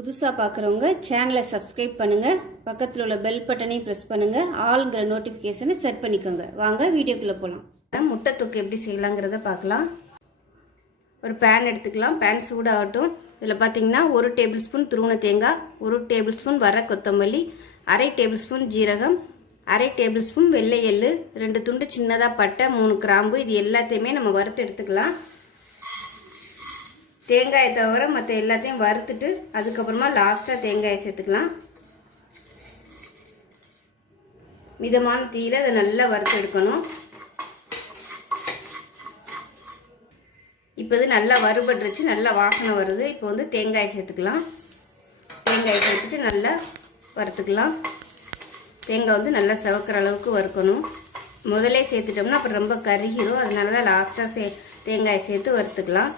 புதுசாக பார்க்குறவங்க சேனலை சப்ஸ்கிரைப் பண்ணுங்கள் பக்கத்தில் உள்ள பெல் பட்டனையும் ப்ரெஸ் பண்ணுங்கள் ஆளுங்கிற நோட்டிஃபிகேஷனை செட் பண்ணிக்கோங்க. வாங்க வீடியோக்குள்ளே போகலாம் முட்டை தொக்கு எப்படி செய்யலாங்கிறத பார்க்கலாம். ஒரு பேன் எடுத்துக்கலாம். பேன் சூடாகட்டும். இதில் பார்த்தீங்கன்னா ஒரு டேபிள் ஸ்பூன் திருவண தேங்காய் ஒரு டேபிள் ஸ்பூன் வர கொத்தமல்லி அரை டேபிள் ஸ்பூன் ஜீரகம் அரை டேபிள் ஸ்பூன் வெள்ளை எள்ளு ரெண்டு துண்டு சின்னதாக பட்டை மூணு கிராம்பு இது எல்லாத்தையுமே நம்ம வறுத்து எடுத்துக்கலாம். தேங்காயை தவிர மற்ற எல்லாத்தையும் வறுத்துட்டு அதுக்கப்புறமா லாஸ்ட்டாக தேங்காயை சேர்த்துக்கலாம். மிதமான தீயில அதை நல்லா வறுத்து எடுக்கணும். இப்போ இது நல்லா வறுபட்டுருச்சு நல்லா வாசனை வருது. இப்போ வந்து தேங்காய் சேர்த்துக்கலாம். தேங்காய் சேர்த்துட்டு நல்லா வறுத்துக்கலாம். தேங்காய் வந்து நல்லா செவக்கிற அளவுக்கு வறுக்கணும். முதலே சேர்த்துட்டோம்னா அப்புறம் ரொம்ப கருகிடும் அதனால தான் லாஸ்ட்டாக சே தேங்காயை சேர்த்து வறுத்துக்கலாம்.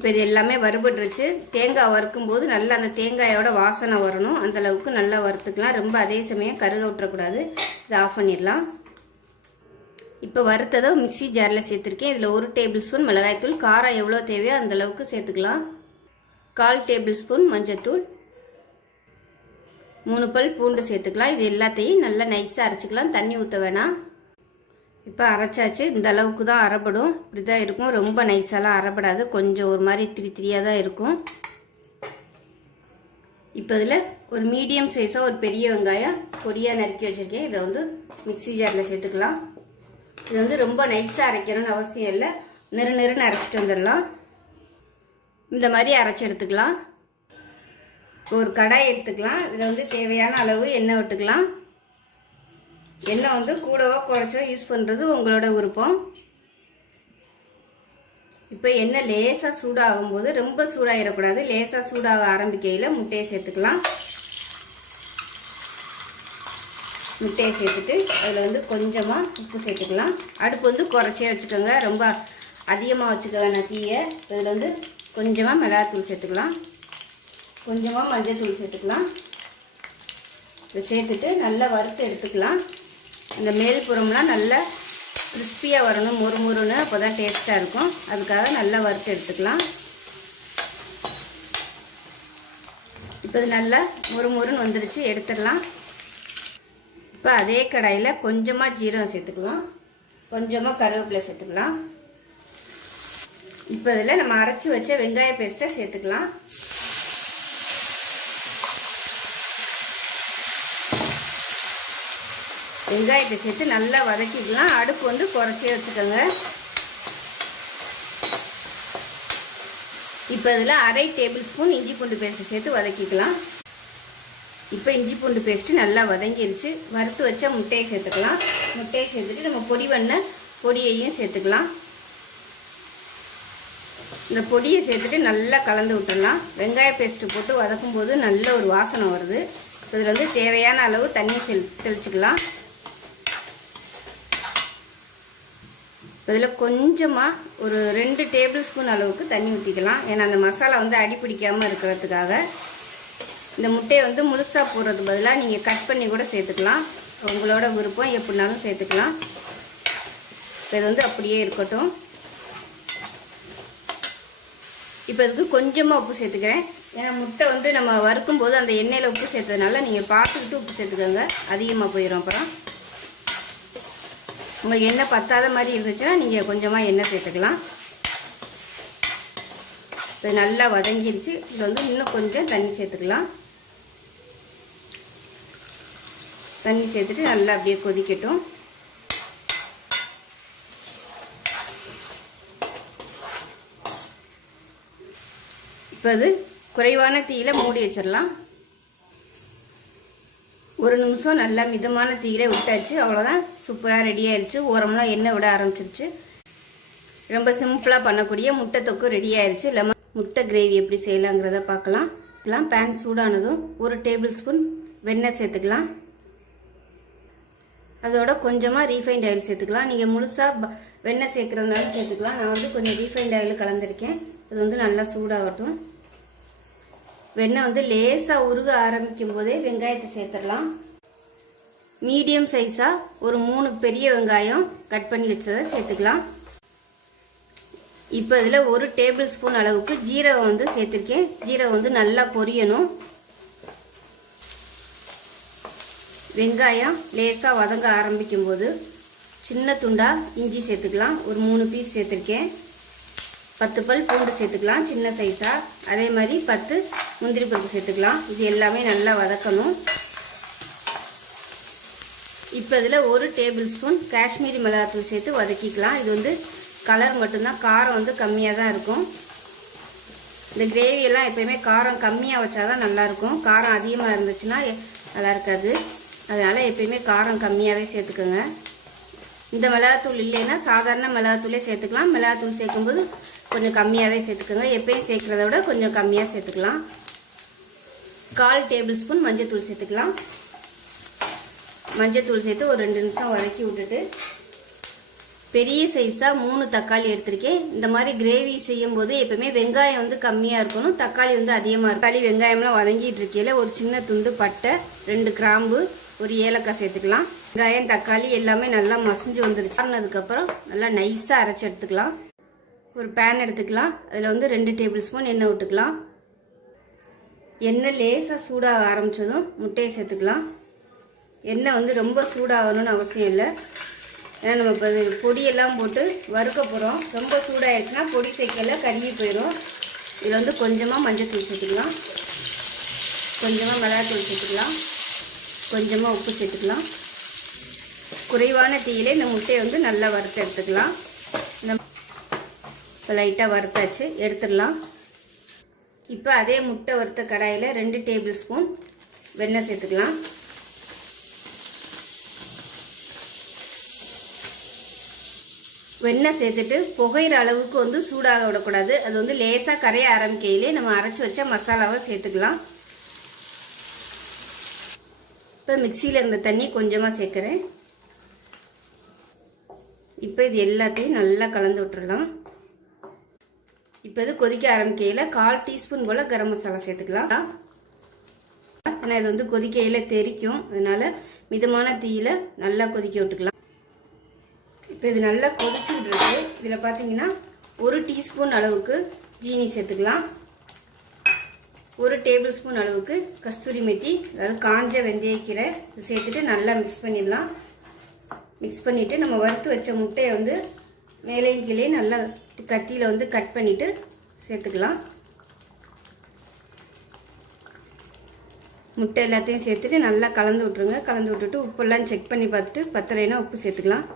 இப்போ இது எல்லாமே வறுபட்டுருச்சு. தேங்காய் வறுக்கும்போது நல்லா அந்த தேங்காயோட வாசனை வரணும். அந்தளவுக்கு நல்லா வறுத்துக்கலாம். ரொம்ப அதே சமயம் கருக விட்டுறக்கூடாது. இதை ஆஃப் பண்ணிடலாம். இப்போ வறுத்ததை மிக்சி ஜாரில் சேர்த்துருக்கேன். இதில் ஒரு டேபிள் ஸ்பூன் மிளகாய்த்தூள் காரம் எவ்வளோ தேவையோ அந்தளவுக்கு சேர்த்துக்கலாம். கால் டேபிள் ஸ்பூன் மஞ்சத்தூள் மூணு பல் பூண்டு சேர்த்துக்கலாம். இது எல்லாத்தையும் நல்லா நைஸாக அரைச்சிக்கலாம். தண்ணி ஊற்ற வேணாம். இப்போ அரைச்சாச்சு. இந்த அளவுக்கு தான் அரைப்படும் இப்படி தான் இருக்கும். ரொம்ப நைஸாலாம் அரைப்படாது கொஞ்சம் ஒரு மாதிரி திரி திரியாக தான் இருக்கும். இப்போ இதில் ஒரு மீடியம் சைஸாக ஒரு பெரிய வெங்காயம் பொடியாக நறுக்கி வச்சுருக்கேன். இதை வந்து மிக்சி ஜாரில் சேர்த்துக்கலாம். இது வந்து ரொம்ப நைஸாக அரைக்கணும்னு அவசியம் இல்லை. நெரு நெருன்னு அரைச்சிட்டு வந்துடலாம். இந்த மாதிரி அரைச்சி எடுத்துக்கலாம். ஒரு கடாய் எடுத்துக்கலாம். இதில் வந்து தேவையான அளவு எண்ணெய் விட்டுக்கலாம். எண்ணெய் வந்து கூடவோ குறைச்சோ யூஸ் பண்ணுறது உங்களோட விருப்பம். இப்போ எண்ணெய் லேசாக சூடாகும் போது ரொம்ப சூடாகிடக்கூடாது லேசாக சூடாக ஆரம்பிக்கையில் முட்டையை சேர்த்துக்கலாம். முட்டையை சேர்த்துட்டு அதில் வந்து கொஞ்சமாக உப்பு சேர்த்துக்கலாம். அடுப்பு வந்து குறைச்சே வச்சுக்கோங்க. ரொம்ப அதிகமாக வச்சுக்க வேணாம் தீயை. இதில் வந்து கொஞ்சமாக மிளகாத்தூள் சேர்த்துக்கலாம். கொஞ்சமாக மஞ்சள் தூள் சேர்த்துக்கலாம். இதை சேர்த்துட்டு நல்லா வறுத்து எடுத்துக்கலாம். இந்த மேல் புறம்லாம் நல்லா கிறிஸ்பியாக வரணும் மொறு மொறுன்னு அப்போ தான் டேஸ்ட்டாக இருக்கும். அதுக்காக நல்லா வறுத்து எடுத்துக்கலாம். இப்போ இது நல்லா மொறு மொறுன்னு வந்துருச்சு எடுத்துடலாம். இப்போ அதே கடாயில் கொஞ்சமாக ஜீரகம் சேர்த்துக்கலாம் கொஞ்சமாக கருவேப்பிலை சேர்த்துக்கலாம். இப்போ இதில் நம்ம அரைச்சி வச்ச வெங்காய பேஸ்ட்டை சேர்த்துக்கலாம். வெங்காயத்தை சேர்த்து நல்லா வதக்கிக்கலாம். அடுப்பு வந்து குறைச்சே வச்சுக்கோங்க. இப்போ இதில் அரை டேபிள் ஸ்பூன் இஞ்சி பூண்டு பேஸ்ட்டு சேர்த்து வதக்கிக்கலாம். இப்போ இஞ்சி பூண்டு பேஸ்ட்டு நல்லா வதங்கிருச்சு. வறுத்து வச்சா முட்டையை சேர்த்துக்கலாம். முட்டையை சேர்த்துட்டு நம்ம பொடி பண்ண பொடியையும் சேர்த்துக்கலாம். இந்த பொடியை சேர்த்துட்டு நல்லா கலந்து விட்டுடலாம். வெங்காய பேஸ்ட்டு போட்டு வதக்கும் போது நல்ல ஒரு வாசனை வருது. இதில் வந்து தேவையான அளவு தண்ணி செல் தெளிச்சுக்கலாம். இதில் கொஞ்சமாக ஒரு ரெண்டு டேபிள் ஸ்பூன் அளவுக்கு தண்ணி ஊற்றிக்கலாம் ஏன்னா அந்த மசாலா வந்து அடி பிடிக்காமல் இருக்கிறதுக்காக இந்த முட்டையை வந்து முழுசாக போடுறது பதிலாக நீங்கள் கட் பண்ணி கூட சேர்த்துக்கலாம். உங்களோட விருப்பம் எப்படினாலும் சேர்த்துக்கலாம். இப்போ இது வந்து அப்படியே இருக்கட்டும். இப்போ இதுக்கு கொஞ்சமாக உப்பு சேர்த்துக்கிறேன். ஏன்னா முட்டை வந்து நம்ம வறுக்கும் போது அந்த எண்ணெயில் உப்பு சேர்த்ததுனால நீங்கள் பார்த்துக்கிட்டு உப்பு சேர்த்துக்கோங்க. அதிகமாக போயிடும் அப்புறம். உங்களுக்கு எண்ணெய் பத்தாத மாதிரி இருந்துச்சுன்னா நீங்கள் கொஞ்சமாக எண்ணெய் சேர்த்துக்கலாம். இப்போ நல்லா வதங்கிருச்சு. இதில் வந்து இன்னும் கொஞ்சம் தண்ணி சேர்த்துக்கலாம். தண்ணி சேர்த்துட்டு நல்லா அப்படியே கொதிக்கட்டும். இப்போ அது குறைவான தீயில மூடி வச்சிடலாம். ஒரு நிமிஷம் நல்லா மிதமான தீயிலே விட்டாச்சு. அவ்வளோதான் சூப்பராக ரெடி ஆயிடுச்சு ஓரம்லாம் எண்ணெய் விட ஆரம்பிச்சிருச்சு. ரொம்ப சிம்பிளாக பண்ணக்கூடிய முட்டை தொக்கு ரெடி ஆயிடுச்சு லெமன் முட்டை கிரேவி எப்படி செய்யலாங்கிறத பார்க்கலாம். இதெல்லாம் பேன் சூடானதும் ஒரு டேபிள் ஸ்பூன் வெண்ணெய் சேர்த்துக்கலாம். அதோட கொஞ்சமாக ரீஃபைண்ட் ஆயில் சேர்த்துக்கலாம். நீங்கள் முழுசாக வெண்ணெய் சேர்க்குறதுனால சேர்த்துக்கலாம். நான் வந்து கொஞ்சம் ரீஃபைண்ட் ஆயில் கலந்துருக்கேன். அது வந்து நல்லா சூடாகட்டும். வெண்ணெய் வந்து லேசாக உருக ஆரம்பிக்கும் போதே வெங்காயத்தை சேர்த்துடலாம். மீடியம் சைஸாக ஒரு மூணு பெரிய வெங்காயம் கட் பண்ணி வச்சதை சேர்த்துக்கலாம். இப்போ இதில் ஒரு டேபிள் ஸ்பூன் அளவுக்கு ஜீரகம் வந்து சேர்த்துருக்கேன். ஜீரகம் வந்து நல்லா பொரியணும். வெங்காயம் லேசாக வதங்க ஆரம்பிக்கும் போது சின்ன துண்டாக இஞ்சி சேர்த்துக்கலாம். ஒரு மூணு பீஸ் சேர்த்துருக்கேன். பத்து பல் பூண்டு சேர்த்துக்கலாம் சின்ன சைஸாக அதே மாதிரி பத்து முந்திரி பருப்பு சேர்த்துக்கலாம். இது எல்லாமே நல்லா வதக்கணும். இப்போ இதில் ஒரு டேபிள் ஸ்பூன் காஷ்மீரி மிளகாத்தூள் சேர்த்து வதக்கிக்கலாம். இது வந்து கலர் மட்டும்தான் காரம் வந்து கம்மியாக தான் இருக்கும். இந்த கிரேவியெல்லாம் எப்போயுமே காரம் கம்மியாக வச்சா தான் நல்லாயிருக்கும் காரம் அதிகமாக இருந்துச்சுன்னா நல்லா இருக்காது. அதனால் எப்பயுமே காரம் கம்மியாகவே சேர்த்துக்கோங்க. இந்த மிளகாத்தூள் இல்லைன்னா சாதாரண மிளகாத்தூளே சேர்த்துக்கலாம். மிளகாத்தூள் சேர்க்கும்போது கொஞ்சம் கம்மியாகவே சேர்த்துக்கோங்க. எப்பயும் சேர்க்குறத விட கொஞ்சம் கம்மியாக சேர்த்துக்கலாம். கால் டேபிள் ஸ்பூன் மஞ்சத்தூள் சேர்த்துக்கலாம். மஞ்சத்தூள் சேர்த்து ஒரு ரெண்டு நிமிஷம் வதக்கி விட்டுட்டு பெரிய சைஸாக மூணு தக்காளி எடுத்திருக்கேன். இந்த மாதிரி கிரேவி செய்யும் போது எப்பவுமே வெங்காயம் வந்து கம்மியாக இருக்கணும். தக்காளி வந்து அதிகமாக இருக்கும் தக்காளி வெங்காயம்லாம் வதங்கிட்டு இருக்கையில ஒரு சின்ன துண்டு பட்டை ரெண்டு கிராம்பு ஒரு ஏலக்காய் சேர்த்துக்கலாம். வெங்காயம் தக்காளி எல்லாமே நல்லா மசிஞ்சு வந்துருச்சு. ஆனதுக்கப்புறம் நல்லா நைஸாக அரைச்சி எடுத்துக்கலாம். ஒரு பேன் எடுத்துக்கலாம். அதில் வந்து ரெண்டு டேபிள் ஸ்பூன் எண்ணெய் விட்டுக்கலாம் எண்ணெய் லேசாக சூடாக ஆரம்பித்ததும் முட்டையை சேர்த்துக்கலாம். எண்ணெய் வந்து ரொம்ப சூடாகணும்னு அவசியம் இல்லை. ஏன்னா நம்ம இப்போ பொடியெல்லாம் போட்டு வறுக்க போகிறோம் ரொம்ப சூடாகிடுச்சுன்னா பொடி சேர்க்கல கருகி போயிடும் இதில் வந்து கொஞ்சமாக மஞ்சத்தூள் சேர்த்துக்கலாம். கொஞ்சமாக மிளகாத்தூள் சேர்த்துக்கலாம். கொஞ்சமாக உப்பு சேர்த்துக்கலாம். குறைவான தீயிலே இந்த முட்டையை வந்து நல்லா வறுத்து எடுத்துக்கலாம். இந்த இப்போ லைட்டாக வறுத்தாச்சு எடுத்துடலாம். இப்போ அதே முட்டை வறுத்த கடாயில் ரெண்டு டேபிள் ஸ்பூன் வெண்ணெய் சேர்த்துக்கலாம். வெண்ணெய் சேர்த்துட்டு புகையிற அளவுக்கு வந்து சூடாக விடக்கூடாது. அது வந்து லேசாக கரைய ஆரம்பிக்கையிலே நம்ம அரைச்சி வச்ச மசாலாவை சேர்த்துக்கலாம். இப்போ மிக்சியில் இருந்த தண்ணி கொஞ்சமாக சேர்க்குறேன். இப்போ இது எல்லாத்தையும் நல்லா கலந்து விட்டுறலாம். இப்போ இது கொதிக்க ஆரம்பிக்கையில் கால் டீஸ்பூன் போல் கரம் மசாலா சேர்த்துக்கலாம். ஏன்னா இது வந்து கொதிக்கையில் தெறிக்கும் அதனால் மிதமான தீயில் நல்லா கொதிக்க விட்டுக்கலாம். இப்போ இது நல்லா கொதிச்சுட்டு இருக்கு இதில் பார்த்தீங்கன்னா ஒரு டீஸ்பூன் அளவுக்கு ஜீனி சேர்த்துக்கலாம். ஒரு டேபிள் ஸ்பூன் அளவுக்கு கஸ்தூரி மெத்தி அதாவது காஞ்ச வெந்தயக்கீரை சேர்த்துட்டு நல்லா மிக்ஸ் பண்ணிடலாம். மிக்ஸ் பண்ணிவிட்டு நம்ம வறுத்து வச்ச முட்டையை வந்து மேலேயும் கீழே நல்லா கத்தியில் வந்து கட் பண்ணிவிட்டு சேர்த்துக்கலாம். முட்டை எல்லாத்தையும் சேர்த்துட்டு நல்லா கலந்து விட்ருங்க கலந்து விட்டுட்டு உப்பெல்லாம் செக் பண்ணி பார்த்துட்டு பத்தலைனா உப்பு சேர்த்துக்கலாம்.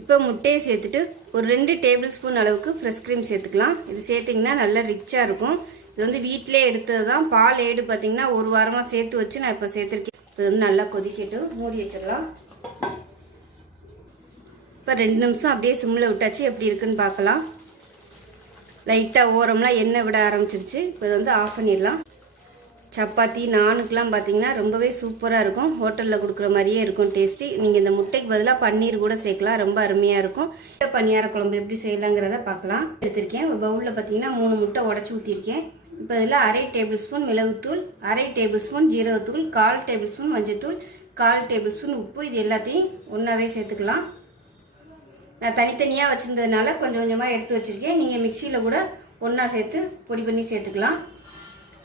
இப்போ முட்டையை சேர்த்துட்டு ஒரு ரெண்டு டேபிள் ஸ்பூன் அளவுக்கு ஃப்ரெஷ் க்ரீம் சேர்த்துக்கலாம். இது சேர்த்திங்கன்னா நல்லா ரிச்சாக இருக்கும். இது வந்து வீட்டிலே எடுத்தது தான். பால் ஏடு பார்த்தீங்கன்னா ஒரு வாரமாக சேர்த்து வச்சு நான் இப்போ சேர்த்துருக்கேன். இப்போ இது வந்து நல்லா கொதிக்கட்டும். மூடி வச்சிடலாம். இப்போ ரெண்டு நிமிஷம் அப்படியே சிம்மில் விட்டாச்சு. எப்படி இருக்குன்னு பார்க்கலாம். லைட்டாக ஓரம்லாம் எண்ணெய் விட ஆரம்பிச்சிருச்சு. இப்போ இதை வந்து ஆஃப் பண்ணிடலாம். சப்பாத்தி நானுக்கெலாம் பார்த்தீங்கன்னா ரொம்பவே சூப்பராக இருக்கும். ஹோட்டலில் கொடுக்குற மாதிரியே இருக்கும் டேஸ்ட்டி நீங்கள் இந்த முட்டைக்கு பதிலாக பன்னீர் கூட சேர்க்கலாம். ரொம்ப அருமையாக இருக்கும். முட்டை பணியார குழம்பு எப்படி செய்யலாங்கிறத பார்க்கலாம். எடுத்திருக்கேன். ஒரு பவுலில் பார்த்தீங்கன்னா மூணு முட்டை உடச்சி ஊற்றிருக்கேன் இப்போ இதில் அரை டேபிள் ஸ்பூன் மிளகுத்தூள் அரை டேபிள் ஸ்பூன் ஜீரகத்தூள் கால் டேபிள் ஸ்பூன் மஞ்சத்தூள் கால் டேபிள் ஸ்பூன் உப்பு. இது எல்லாத்தையும் ஒன்றாவே சேர்த்துக்கலாம். நான் தனித்தனியாக வச்சுருந்ததுனால கொஞ்சம் கொஞ்சமாக எடுத்து வச்சுருக்கேன். நீங்கள் மிக்சியில் கூட ஒன்றா சேர்த்து பொடி பண்ணி சேர்த்துக்கலாம்.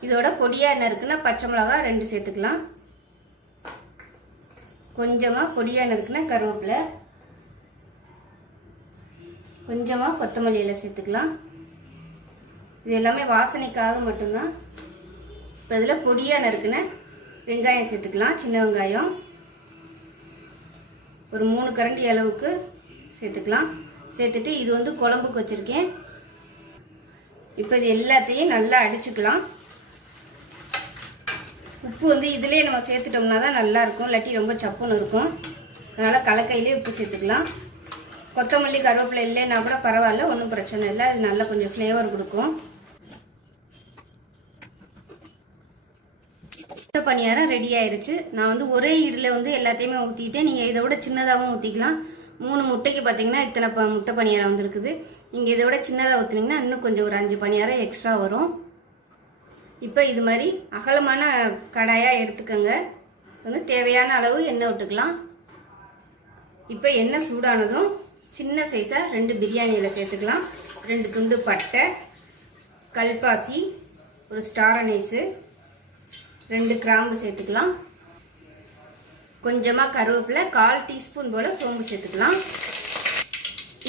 இதோட பொடியாக என்ன இருக்குன்னா பச்சை மிளகா ரெண்டு சேர்த்துக்கலாம். கொஞ்சமாக பொடியாக நறுக்குன்னா கருவேப்பிலை. கொஞ்சமாக கொத்தமல்லியில் சேர்த்துக்கலாம். இது எல்லாமே வாசனைக்காக மட்டும்தான். இப்போ இதில் பொடியாக நறுக்குன வெங்காயம் சேர்த்துக்கலாம். சின்ன வெங்காயம். ஒரு மூணு கரண்டி அளவுக்கு சேர்த்துக்கலாம். சேர்த்துட்டு இது வந்து குழம்புக்கு வச்சுருக்கேன். இப்போ இது எல்லாத்தையும் நல்லா அடிச்சுக்கலாம். உப்பு வந்து இதிலே நம்ம சேர்த்துட்டோம்னா தான் நல்லாயிருக்கும் இல்லாட்டி ரொம்ப சப்புன்னு இருக்கும். அதனால் கலக்கையிலே உப்பு சேர்த்துக்கலாம். கொத்தமல்லி கருவேப்பிலை இல்லைன்னா கூட பரவாயில்ல ஒன்றும் பிரச்சனை இல்லை. அது நல்லா கொஞ்சம் ஃப்ளேவர் கொடுக்கும். முட்டை பணியாரம் ரெடி ஆயிருச்சு. நான் வந்து ஒரே இடில் வந்து எல்லாத்தையுமே ஊற்றிட்டேன் நீங்கள் இதை விட சின்னதாகவும் ஊற்றிக்கலாம் மூணு முட்டைக்கு பார்த்தீங்கன்னா இத்தனை ப முட்டை பணியாரம் வந்திருக்குது. நீங்கள் இதை விட சின்னதாக ஊற்றுனீங்கன்னா இன்னும் கொஞ்சம் ஒரு அஞ்சு பணியாரம் எக்ஸ்ட்ரா வரும். இப்போ இது மாதிரி அகலமான கடாயாக எடுத்துக்கோங்க. வந்து தேவையான அளவு எண்ணெய் விட்டுக்கலாம். இப்போ எண்ணெய் சூடானதும் சின்ன சைஸாக ரெண்டு பிரியாணியில் சேர்த்துக்கலாம். ரெண்டு துண்டு பட்டை கல்பாசி ஒரு ஸ்டார் அனைஸு ரெண்டு கிராம்பு சேர்த்துக்கலாம். கொஞ்சமாக கருவேப்பிலை கால் டீஸ்பூன் போல் சோம்பு சேர்த்துக்கலாம்.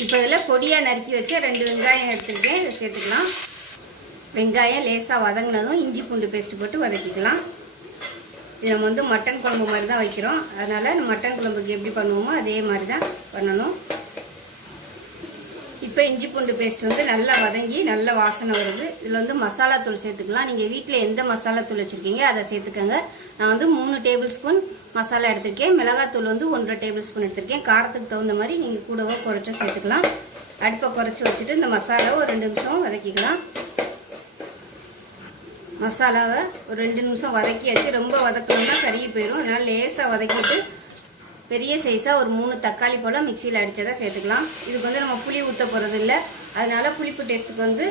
இப்போ இதில் பொடியாக நறுக்கி வச்ச ரெண்டு வெங்காயம் எடுத்துருக்கேன். இதை சேர்த்துக்கலாம். வெங்காயம் லேசாக வதங்கினதும் இஞ்சி பூண்டு பேஸ்ட் போட்டு வதக்கிக்கலாம். இது நம்ம வந்து மட்டன் குழம்பு மாதிரி தான் வைக்கிறோம். அதனால் மட்டன் குழம்புக்கு எப்படி பண்ணுவோமோ அதே மாதிரி தான் பண்ணணும். இப்போ இஞ்சி பூண்டு பேஸ்ட் வந்து நல்லா வதங்கி நல்ல வாசனை வருது. இதில் வந்து மசாலா தூள் சேர்த்துக்கலாம். நீங்கள் வீட்டில் எந்த மசாலா தூள் வச்சுருக்கீங்க அதை சேர்த்துக்கோங்க. நான் வந்து மூணு டேபிள் ஸ்பூன் மசாலா எடுத்திருக்கேன். மிளகாத்தூள் வந்து ஒன்றரை டேபிள் ஸ்பூன் எடுத்திருக்கேன். காரத்துக்கு தகுந்த மாதிரி நீங்கள் கூடவோ குறைச்சோ சேர்த்துக்கலாம். அடுப்பை குறைச்சி வச்சுட்டு இந்த மசாலாவை ஒரு ரெண்டு நிமிஷம் வதக்கிக்கலாம். மசாலாவை ஒரு ரெண்டு நிமிஷம் வதக்கியாச்சு. ரொம்ப வதக்கணும்னா கருகி போயிடும். அதனால் லேசாக வதக்கிட்டு பெரிய சைஸாக ஒரு மூணு தக்காளி போல் மிக்சியில் அடித்ததாக சேர்த்துக்கலாம். இதுக்கு வந்து நம்ம புளி ஊற்ற போகிறது இல்லை. அதனால் புளிப்பு டேஸ்ட்டுக்கு வந்து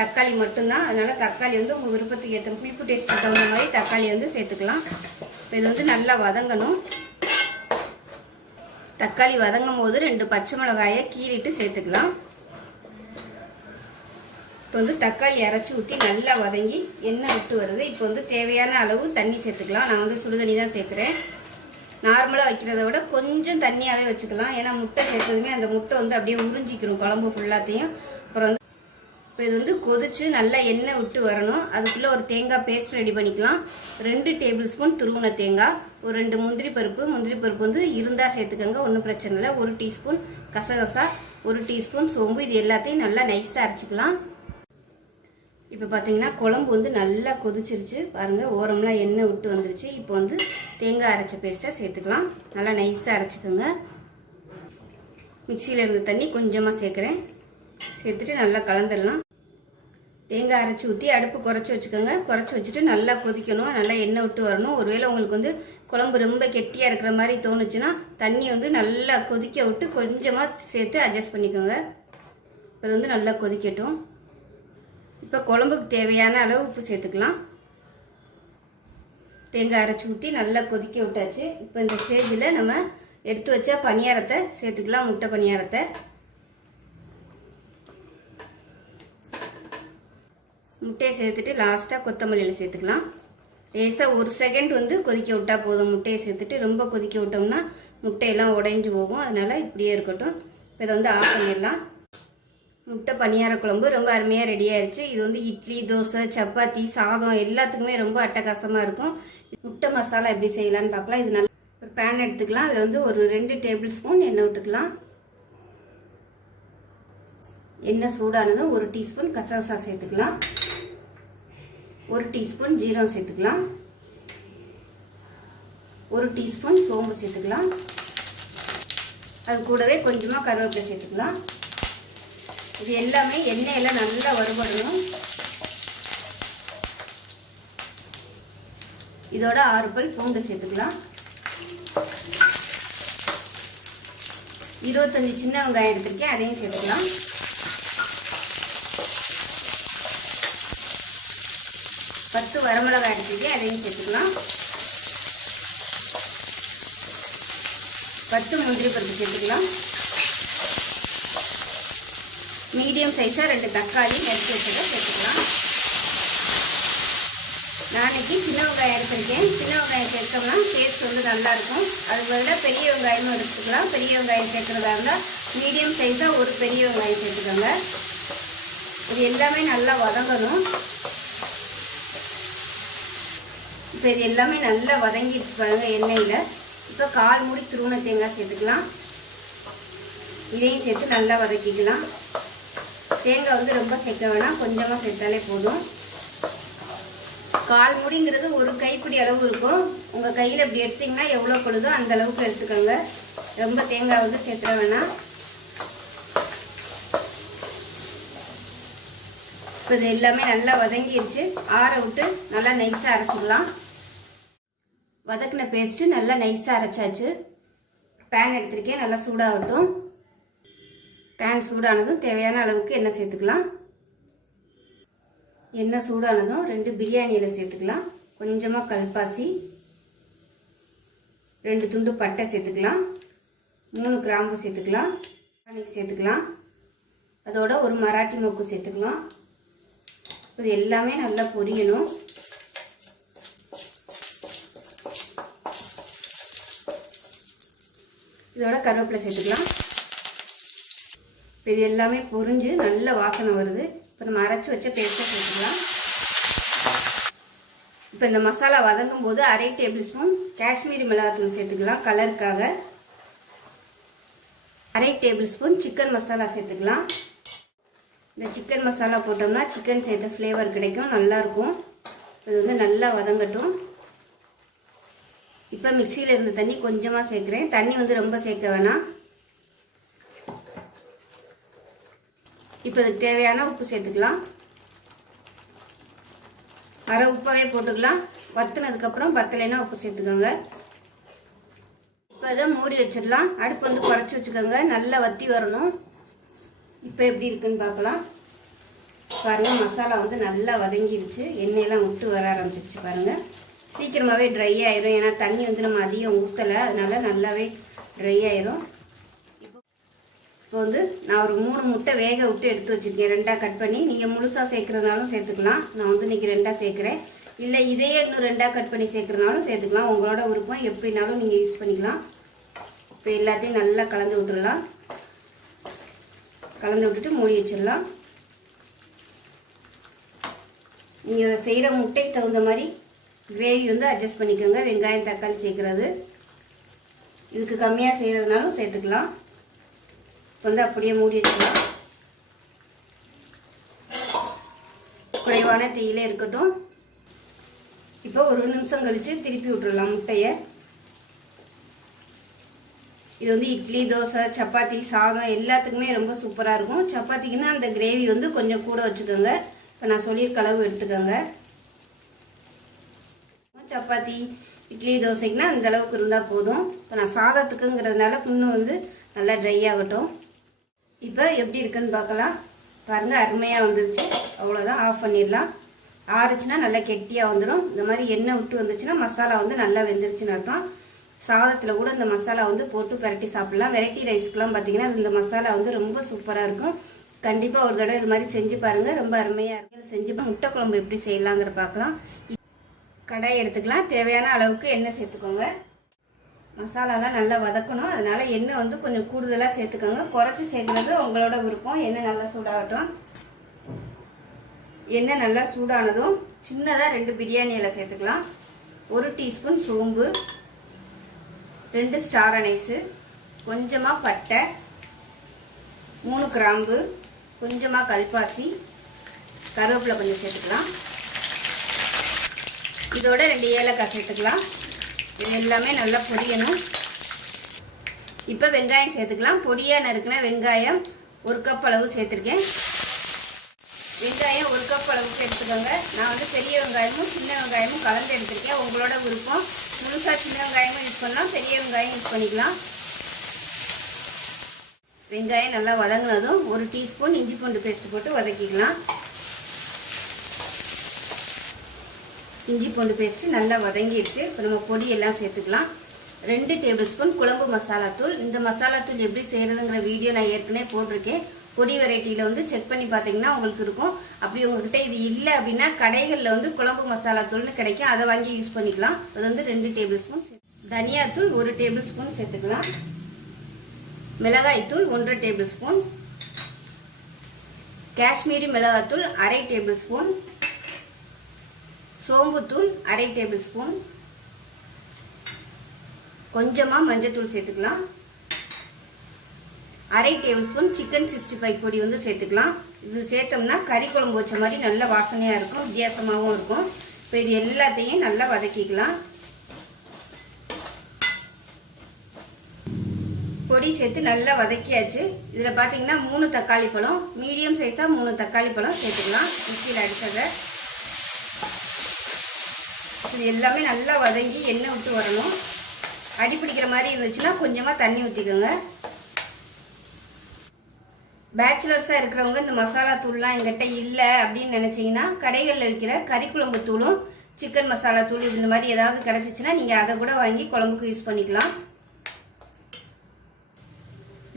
தக்காளி மட்டும்தான். அதனால் தக்காளி வந்து உங்கள் விருப்பத்துக்கு ஏற்ற புளிப்பு டேஸ்ட்டுக்கு தகுந்த மாதிரி தக்காளி வந்து சேர்த்துக்கலாம். இது வந்து நல்லா வதங்கணும். தக்காளி வதங்கும் போது ரெண்டு பச்சை மிளகாயை கீறிட்டு சேர்த்துக்கலாம். இப்போ வந்து தக்காளி அரைச்சி ஊற்றி நல்லா வதங்கி எண்ணெய் விட்டு வருது. இப்போ வந்து தேவையான அளவு தண்ணி சேர்த்துக்கலாம். நான் வந்து சுடு தண்ணி தான் சேர்க்குறேன். நார்மலாக வைக்கிறத விட கொஞ்சம் தண்ணியாகவே வச்சுக்கலாம். ஏன்னா முட்டை சேர்த்ததுமே அந்த முட்டை வந்து அப்படியே உறிஞ்சிக்கிறோம் குழம்பு ஃபுல்லாத்தையும் இப்போ இது வந்து கொதிச்சு நல்லா எண்ணெய் விட்டு வரணும். அதுக்குள்ளே ஒரு தேங்காய் பேஸ்ட் ரெடி பண்ணிக்கலாம். ரெண்டு டேபிள் ஸ்பூன் துருவின தேங்காய் ஒரு ரெண்டு முந்திரி பருப்பு. முந்திரி பருப்பு வந்து இருந்தால் சேர்த்துக்கோங்க ஒன்றும் பிரச்சனை இல்லை. ஒரு டீஸ்பூன் கசகசா ஒரு டீஸ்பூன் சோம்பு. இது எல்லாத்தையும் நல்லா நைஸாக அரைச்சிக்கலாம். இப்போ பார்த்தீங்கன்னா குழம்பு வந்து நல்லா கொதிச்சிருச்சு. பாருங்கள் ஓரம்லாம் எண்ணெய் விட்டு வந்துருச்சு. இப்போ வந்து தேங்காய் அரைச்ச பேஸ்ட்டை சேர்த்துக்கலாம். நல்லா நைஸாக அரைச்சிக்கோங்க. மிக்சியில் இருந்த தண்ணி கொஞ்சமாக சேர்க்குறேன். சேர்த்துட்டு நல்லா கலந்துடலாம். தேங்காய் அரைச்சி ஊற்றி அடுப்பு குறைச்சி வச்சுக்கோங்க. குறைச்சி வச்சுட்டு நல்லா கொதிக்கணும். நல்லா எண்ணெய் விட்டு வரணும். ஒருவேளை உங்களுக்கு வந்து குழம்பு ரொம்ப கெட்டியாக இருக்கிற மாதிரி தோணுச்சுன்னா தண்ணி வந்து நல்லா கொதிக்க விட்டு கொஞ்சமாக சேர்த்து அட்ஜஸ்ட் பண்ணிக்கோங்க. அது வந்து நல்லா கொதிக்கட்டும். இப்போ குழம்புக்கு தேவையான அளவு உப்பு சேர்த்துக்கலாம். தேங்காய் அரைச்சி ஊற்றி நல்லா கொதிக்க விட்டாச்சு. இப்போ இந்த ஸ்டேஜில் நம்ம எடுத்து வச்ச பணியாரத்தை சேர்த்துக்கலாம். முட்டை பணியாரத்தை. முட்டையை சேர்த்துட்டு லாஸ்ட்டாக கொத்தமல்லியில் சேர்த்துக்கலாம். லேசாக ஒரு செகண்ட் வந்து கொதிக்க விட்டால் போதும். முட்டையை சேர்த்துட்டு ரொம்ப கொதிக்க விட்டோம்னா முட்டையெல்லாம் உடைஞ்சு போகும். அதனால் இப்படியே இருக்கட்டும். இப்போ இதை வந்து ஆஃப் பண்ணிடலாம். முட்டை பணியார குழம்பு ரொம்ப அருமையாக ரெடி இது வந்து இட்லி தோசை சப்பாத்தி சாதம் எல்லாத்துக்குமே ரொம்ப அட்டகாசமாக இருக்கும். முட்டை மசாலா எப்படி செய்யலான்னு பார்க்கலாம். இது நல்லா ஒரு பேன் எடுத்துக்கலாம். அதில் வந்து ஒரு ரெண்டு டேபிள் ஸ்பூன் எண்ணெய் விட்டுக்கலாம். எண்ணெய் சூடானதும் ஒரு டீஸ்பூன் கசகசா சேர்த்துக்கலாம். ஒரு டீஸ்பூன் ஜீரகம் சேர்த்துக்கலாம். ஒரு டீஸ்பூன் சோம்பு சேர்த்துக்கலாம். அது கூடவே கொஞ்சமாக கருவேப்பிலை சேர்த்துக்கலாம். இது எல்லாமே எண்ணெயில் நல்லா வறுபடணும். இதோட ஆறு பல் பூண்டு சேர்த்துக்கலாம். இருபத்தஞ்சி சின்ன வெங்காயம் எடுத்திருக்கேன் அதையும் சேர்த்துக்கலாம். பத்து வரமிளகாய் எடுத்துக்கி அதையும் சேர்த்துக்கலாம். பத்து முந்திரி பருப்பு சேர்த்துக்கலாம். மீடியம் சைஸாக ரெண்டு தக்காளி நறுக்கி வச்சதை சேர்த்துக்கலாம். நாளைக்கு சின்ன வெங்காயம் எடுத்திருக்கேன். சின்ன வெங்காயம் சேர்த்தோம்னா டேஸ்ட் வந்து நல்லாயிருக்கும். அதுக்கு பதிலாக பெரிய வெங்காயமும் எடுத்துக்கலாம். பெரிய வெங்காயம் சேர்க்குறதா இருந்தால் மீடியம் சைஸாக ஒரு பெரிய வெங்காயம் சேர்த்துக்கோங்க. இது எல்லாமே நல்லா வதங்கணும். இப்போ இது எல்லாமே நல்லா வதங்கிடுச்சு பாருங்கள் எண்ணெயில். இப்போ கால் மூடி துருவன தேங்காய் சேர்த்துக்கலாம். இதையும் சேர்த்து நல்லா வதக்கிக்கலாம். தேங்காய் வந்து ரொம்ப சேர்க்க வேணாம் கொஞ்சமாக சேர்த்தாலே போதும். கால் முடிங்கிறது ஒரு கைப்பிடி அளவு இருக்கும். உங்கள் கையில் இப்படி எடுத்தீங்கன்னா எவ்வளோ கொடுதோ அந்த அளவுக்கு எடுத்துக்கோங்க. ரொம்ப தேங்காய் வந்து சேர்த்துட வேணாம். இப்போ இது எல்லாமே நல்லா வதங்கிடுச்சு. ஆற விட்டு நல்லா நைஸாக அரைச்சிக்கலாம். வதக்கின பேஸ்ட்டு நல்லா நைஸாக அரைச்சாச்சு. பேன் எடுத்திருக்கேன் நல்லா சூடாகட்டும். பேன் சூடானதும் தேவையான அளவுக்கு எண்ணெய் சேர்த்துக்கலாம். எண்ணெய் சூடானதும் ரெண்டு பிரியாணி இலை சேர்த்துக்கலாம். கொஞ்சமாக கல்பாசி. ரெண்டு துண்டு பட்டை சேர்த்துக்கலாம். மூணு கிராம்பு சேர்த்துக்கலாம். அன்னைக்கு சேர்த்துக்கலாம். அதோட ஒரு மராட்டி நோக்கு சேர்த்துக்கலாம். இது எல்லாமே நல்லா பொரியணும். இதோட கருவேப்பிலை சேர்த்துக்கலாம். இப்போ இது எல்லாமே பொறிஞ்சு நல்ல வாசனை வருது. இப்போ நம்ம அரைச்சி வச்ச பேஸ்ட்டை சேர்த்துக்கலாம். இப்போ இந்த மசாலா வதங்கும் போது அரை டேபிள் ஸ்பூன் காஷ்மீரி மிளகாத்தூள் சேர்த்துக்கலாம் கலருக்காக. அரை டேபிள் ஸ்பூன் சிக்கன் மசாலா சேர்த்துக்கலாம். இந்த சிக்கன் மசாலா போட்டோம்னா சிக்கன் சேர்த்த ஃப்ளேவர் கிடைக்கும் நல்லாயிருக்கும் இது வந்து நல்லா வதங்கட்டும். இப்போ மிக்சியில் இருந்த தண்ணி கொஞ்சமாக சேர்க்குறேன். தண்ணி வந்து ரொம்ப சேர்க்க வேணாம். இப்போ இதுக்கு தேவையான உப்பு சேர்த்துக்கலாம். அரை உப்பாவே போட்டுக்கலாம். வத்தினதுக்கப்புறம் பத்தலைன்னா உப்பு சேர்த்துக்கோங்க. இப்போ இதை மூடி வச்சிடலாம். அடுப்பு வந்து குறைச்சி வச்சுக்கோங்க. நல்லா வத்தி வரணும். இப்போ எப்படி இருக்குன்னு பார்க்கலாம். பாருங்கள் மசாலா வந்து நல்லா வதங்கிடுச்சு எண்ணெயெல்லாம் விட்டு வர ஆரம்பிச்சிருச்சு பாருங்கள் சீக்கிரமாகவே ட்ரை ஆயிரும். ஏன்னா தண்ணி வந்து நம்ம அதிகம் ஊற்றலை அதனால நல்லாவே ட்ரை ஆயிரும். இப்போ வந்து நான் ஒரு மூணு முட்டை வேக விட்டு எடுத்து வச்சிருக்கேன். ரெண்டாக கட் பண்ணி. நீங்கள் முழுசாக சேர்க்குறதுனாலும் சேர்த்துக்கலாம். நான் வந்து இன்றைக்கி ரெண்டாக சேர்க்குறேன். இல்லை இதையே இன்னும் ரெண்டாக கட் பண்ணி சேர்க்குறதுனாலும் சேர்த்துக்கலாம். உங்களோட விருப்பம் எப்படினாலும் நீங்கள் யூஸ் பண்ணிக்கலாம். இப்போ எல்லாத்தையும் நல்லா கலந்து விட்டுடலாம் கலந்து விட்டுட்டு மூடி வச்சிடலாம். நீங்கள் செய்கிற முட்டைக்கு தகுந்த மாதிரி கிரேவி வந்து அட்ஜஸ்ட் பண்ணிக்கோங்க. வெங்காயம் தக்காளி சேர்க்குறது. இதுக்கு கம்மியாக செய்கிறதுனாலும் சேர்த்துக்கலாம். வந்து அப்படியே மூடி வச்சுக்கலாம் குறைவான தீயிலே இருக்கட்டும். இப்போ ஒரு நிமிஷம் கழித்து திருப்பி விட்டுடலாம் முட்டையை. இது வந்து இட்லி தோசை சப்பாத்தி சாதம் எல்லாத்துக்குமே ரொம்ப சூப்பராக இருக்கும். சப்பாத்திக்குன்னா அந்த கிரேவி வந்து கொஞ்சம் கூட வச்சுக்கோங்க. இப்போ நான் சொல்லியிருக்க அளவு எடுத்துக்கோங்க. சப்பாத்தி இட்லி தோசைக்குனா அந்த அளவுக்கு இருந்தால் போதும். இப்போ நான் சாதத்துக்குங்கிறதுனால இன்னும் வந்து நல்லா ட்ரை ஆகட்டும். இப்போ எப்படி இருக்குன்னு பார்க்கலாம். பாருங்கள் அருமையாக வந்துருச்சு. அவ்வளோதான் ஆஃப் பண்ணிடலாம். ஆறுச்சுன்னா நல்லா கெட்டியாக வந்துடும். இந்த மாதிரி எண்ணெய் விட்டு வந்துச்சுன்னா மசாலா வந்து நல்லா வெந்துருச்சுன்னு அர்த்தம். சாதத்தில் கூட இந்த மசாலா வந்து போட்டு பரட்டி சாப்பிடலாம். வெரைட்டி ரைஸ்க்குலாம் பார்த்தீங்கன்னா இந்த மசாலா வந்து ரொம்ப சூப்பராக இருக்கும். கண்டிப்பாக ஒரு தடவை இது மாதிரி செஞ்சு பாருங்கள் ரொம்ப அருமையாக இருக்குது செஞ்சு முட்டை குழம்பு எப்படி செய்யலாங்கிற பார்க்கலாம். கடாய் எடுத்துக்கலாம். தேவையான அளவுக்கு எண்ணெய் சேர்த்துக்கோங்க. மசாலாலாம் நல்லா வதக்கணும். அதனால எண்ணெய் வந்து கொஞ்சம் கூடுதலாக சேர்த்துக்கோங்க. குறைச்சி சேர்க்குறது உங்களோட விருப்பம். எண்ணெய் நல்லா சூடாகட்டும். எண்ணெய் நல்லா சூடானதும் சின்னதாக ரெண்டு பிரியாணி இலை சேர்த்துக்கலாம். ஒரு டீஸ்பூன் சோம்பு. ரெண்டு ஸ்டார் அனைஸு. கொஞ்சமாக பட்டை. மூணு கிராம்பு. கொஞ்சமாக கல்பாசி. கருவேப்பிலை கொஞ்சம் சேர்த்துக்கலாம். இதோட ரெண்டு ஏலக்காய் சேர்த்துக்கலாம். இது எல்லாமே நல்லா பொரியணும். இப்போ வெங்காயம் சேர்த்துக்கலாம். பொடியாக நறுக்கின வெங்காயம் ஒரு கப் அளவு சேர்த்துருக்கேன். வெங்காயம் ஒரு கப் அளவுக்கு எடுத்துக்கோங்க நான் வந்து பெரிய வெங்காயமும் சின்ன வெங்காயமும் கலந்து எடுத்துருக்கேன். உங்களோட விருப்பம். முழுசாக சின்ன வெங்காயமும் யூஸ் பண்ணலாம். பெரிய வெங்காயம் யூஸ் பண்ணிக்கலாம். வெங்காயம் நல்லா வதங்கினதும் ஒரு டீஸ்பூன் இஞ்சி பூண்டு பேஸ்ட் போட்டு வதக்கிக்கலாம். இஞ்சி பூண்டு பேஸ்ட்டு நல்லா வதங்கிடுச்சு. இப்போ நம்ம பொடி எல்லாம் சேர்த்துக்கலாம். ரெண்டு டேபிள் ஸ்பூன் குழம்பு மசாலா தூள். இந்த மசாலா தூள் எப்படி செய்கிறதுங்கிற வீடியோ நான் ஏற்கனவே போட்டிருக்கேன். பொடி வெரைட்டியில் வந்து செக் பண்ணி பார்த்தீங்கன்னா உங்களுக்கு இருக்கும். அப்படி உங்ககிட்ட இது இல்லை அப்படின்னா கடைகளில் வந்து குழம்பு மசாலா தூள்னு கிடைக்கும். அதை வாங்கி யூஸ் பண்ணிக்கலாம். அது வந்து ரெண்டு டேபிள் ஸ்பூன் தனியாத்தூள் ஒரு டேபிள் ஸ்பூன் சேர்த்துக்கலாம் மிளகாய்த்தூள் ஒன்றரை டேபிள் ஸ்பூன் காஷ்மீரி மிளகாத்தூள் அரை டேபிள் ஸ்பூன் சோம்புத்தூள் அரை டேபிள் ஸ்பூன். கொஞ்சமாக மஞ்சத்தூள் சேர்த்துக்கலாம். அரை table spoon chicken sixty five பொடி வந்து சேர்த்துக்கலாம். இது சேர்த்தோம்னா கறி குழம்பு வச்ச மாதிரி நல்ல வாசனையாக இருக்கும் வித்தியாசமாகவும் இருக்கும். இப்போ இது எல்லாத்தையும் நல்லா வதக்கிக்கலாம். பொடி சேர்த்து நல்லா வதக்கியாச்சு. இதில் பார்த்தீங்கன்னா மூணு தக்காளி பழம் மீடியம் சைஸாக மூணு தக்காளி பழம் சேர்த்துக்கலாம். மிக்சியில் அடித்ததை இது எல்லாமே நல்லா வதங்கி எண்ணெய் விட்டு வரணும். அடி பிடிக்கிற மாதிரி இருந்துச்சுன்னா கொஞ்சமாக தண்ணி ஊற்றிக்கோங்க பேச்சுலர்ஸாக இருக்கிறவங்க இந்த மசாலா தூள்லாம் எங்கிட்ட இல்லை அப்படின்னு நினச்சிங்கன்னா கடைகளில் விற்கிற கறி குழம்பு தூளும் சிக்கன் மசாலா தூள் இந்த மாதிரி ஏதாவது கிடச்சிச்சின்னா நீங்கள் அதை கூட வாங்கி குழம்புக்கு யூஸ் பண்ணிக்கலாம்.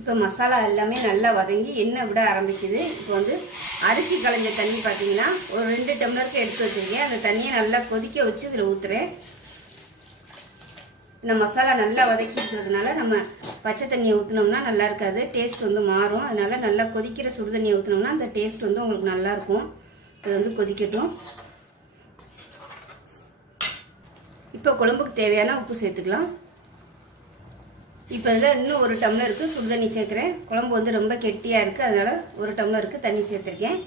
இப்போ மசாலா எல்லாமே நல்லா வதங்கி எண்ணெய் விட ஆரம்பிக்குது. இப்போ வந்து அரிசி களைஞ்ச தண்ணி பார்த்தீங்கன்னா ஒரு ரெண்டு டம்ளருக்கு எடுத்து வச்சுருக்கேன். அந்த தண்ணியை நல்லா கொதிக்க வச்சு இதில் ஊற்றுறேன் இந்த மசாலா நல்லா வதக்கி இருக்கிறதுனால நம்ம பச்சை தண்ணியை ஊற்றினோம்னா நல்லா இருக்காது. டேஸ்ட் வந்து மாறும். அதனால நல்லா கொதிக்கிற சுடு தண்ணியை ஊற்றினோம்னா அந்த டேஸ்ட் வந்து உங்களுக்கு நல்லாயிருக்கும் இது வந்து கொதிக்கட்டும். இப்போ குழம்புக்கு தேவையான உப்பு சேர்த்துக்கலாம். இப்போ இதில் இன்னும் ஒரு டம்ளருக்கு சுடு தண்ணி சேர்க்குறேன். குழம்பு வந்து ரொம்ப கெட்டியாக இருக்குது அதனால் ஒரு டம்ளருக்கு தண்ணி சேர்த்துருக்கேன்.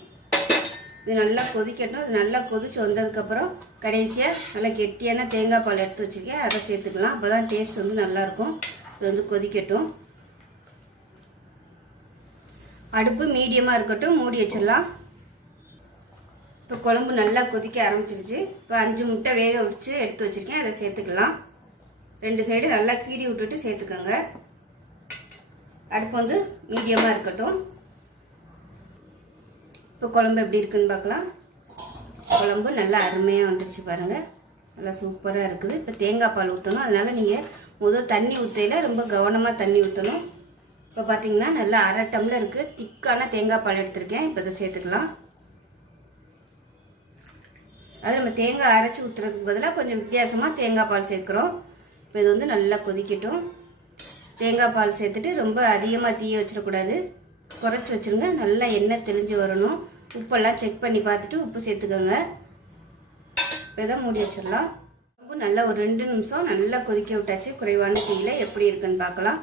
இது நல்லா கொதிக்கட்டும். இது நல்லா கொதிச்சு வந்ததுக்கப்புறம் கடைசியாக நல்லா கெட்டியான தேங்காய் பால் எடுத்து வச்சுருக்கேன். அதை சேர்த்துக்கலாம். அப்போ தான் டேஸ்ட் வந்து நல்லாயிருக்கும் இது வந்து கொதிக்கட்டும். அடுப்பு மீடியமாக இருக்கட்டும். மூடி வச்சிடலாம். இப்போ குழம்பு நல்லா கொதிக்க ஆரம்பிச்சிருச்சு. இப்போ அஞ்சு முட்டை வேக வச்சு எடுத்து வச்சிருக்கேன். அதை சேர்த்துக்கலாம். ரெண்டு சைடு நல்லா கீறி விட்டுட்டு சேர்த்துக்கோங்க. அடுப்பு வந்து மீடியமாக இருக்கட்டும். இப்போ குழம்பு எப்படி இருக்குன்னு பார்க்கலாம். குழம்பு நல்லா அருமையாக வந்துடுச்சு பாருங்கள் நல்லா சூப்பராக இருக்குது. இப்போ தேங்காய் பால் ஊற்றணும் அதனால் நீங்கள் முதல் தண்ணி ஊற்றையில் ரொம்ப கவனமாக தண்ணி ஊற்றணும் இப்போ பார்த்தீங்கன்னா நல்லா அரை இருக்குது திக்கான தேங்காய் பால் எடுத்திருக்கேன். இப்போ இதை சேர்த்துக்கலாம். அது நம்ம தேங்காய் அரைச்சி ஊற்றுறதுக்கு பதிலாக கொஞ்சம் வித்தியாசமாக தேங்காய் பால் சேர்க்குறோம். இப்போ இது வந்து நல்லா கொதிக்கட்டும். தேங்காய் பால் சேர்த்துட்டு ரொம்ப அதிகமாக தீய வச்சிடக்கூடாது. குறைச்சி வச்சுருங்க. நல்லா எண்ணெய் தெளிஞ்சு வரணும். உப்பெல்லாம் செக் பண்ணி பார்த்துட்டு உப்பு சேர்த்துக்கோங்க. இப்போ இதை மூடி வச்சிடலாம். குழம்பு நல்லா ஒரு ரெண்டு நிமிஷம் நல்லா கொதிக்க விட்டாச்சு. குறைவான தீயில எப்படி இருக்குன்னு பார்க்கலாம்.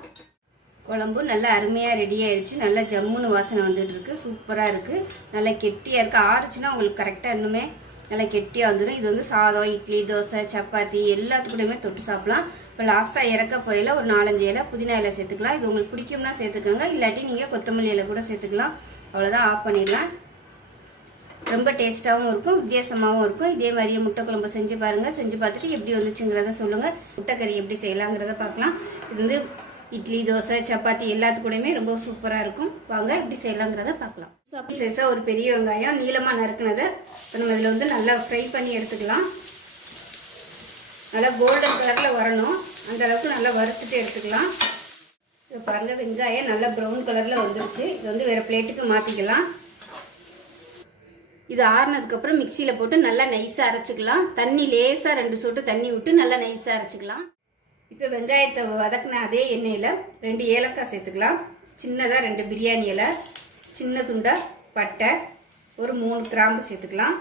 குழம்பு நல்லா அருமையாக ரெடி ஆயிடுச்சு. நல்லா ஜம்முன்னு வாசனை வந்துட்டு இருக்கு. சூப்பராக இருக்குது நல்லா கெட்டியாக இருக்குது ஆறுச்சுன்னா உங்களுக்கு கரெக்டாக இன்னுமே நல்லா கெட்டியாக வந்துடும் இது வந்து சாதம் இட்லி தோசை சப்பாத்தி எல்லாத்துக்கூடயுமே தொட்டு சாப்பிடலாம். இப்போ லாஸ்ட்டாக இறக்க போயில ஒரு நாலஞ்சு இலை புதினா இலை சேர்த்துக்கலாம். இது உங்களுக்கு பிடிக்கும்னா சேர்த்துக்கோங்க. இல்லாட்டி நீங்கள் கொத்தமல்லி இலை கூட சேர்த்துக்கலாம். அவ்வளோதான் ஆஃப் பண்ணிடலாம். ரொம்ப டேஸ்ட்டாகவும் இருக்கும் வித்தியாசமாகவும் இருக்கும். இதே மாதிரியே முட்டை குழம்பு செஞ்சு பாருங்கள் செஞ்சு பார்த்துட்டு எப்படி வந்துச்சுங்கிறத சொல்லுங்கள் முட்டைக்கறி எப்படி செய்யலாங்கிறத பார்க்கலாம். இது வந்து இட்லி தோசை சப்பாத்தி எல்லாத்துக்கூடயுமே ரொம்ப சூப்பராக இருக்கும். வாங்க எப்படி செய்யலாங்கிறத பார்க்கலாம். அப்படி சைஸாக ஒரு பெரிய வெங்காயம் நீளமாக நறுக்குனதை இப்போ நம்ம இதில் வந்து நல்லா ஃப்ரை பண்ணி எடுத்துக்கலாம். நல்லா கோல்டன் கலரில் வரணும். அந்த அளவுக்கு நல்லா வறுத்துட்டு எடுத்துக்கலாம். இது பாருங்கள் வெங்காயம் நல்லா ப்ரௌன் கலரில் வந்துருச்சு. இது வந்து வேறு பிளேட்டுக்கு மாற்றிக்கலாம் இது ஆறுனதுக்கப்புறம் மிக்சியில் போட்டு நல்லா நைஸாக அரைச்சிக்கலாம். தண்ணி லேசாக ரெண்டு சொட்டு தண்ணி விட்டு நல்லா நைஸாக அரைச்சிக்கலாம். இப்போ வெங்காயத்தை வதக்கின அதே எண்ணெயில் ரெண்டு ஏலக்காய் சேர்த்துக்கலாம். சின்னதாக ரெண்டு பிரியாணி இலை சின்ன துண்டாக பட்டை ஒரு மூணு கிராம்பு சேர்த்துக்கலாம்.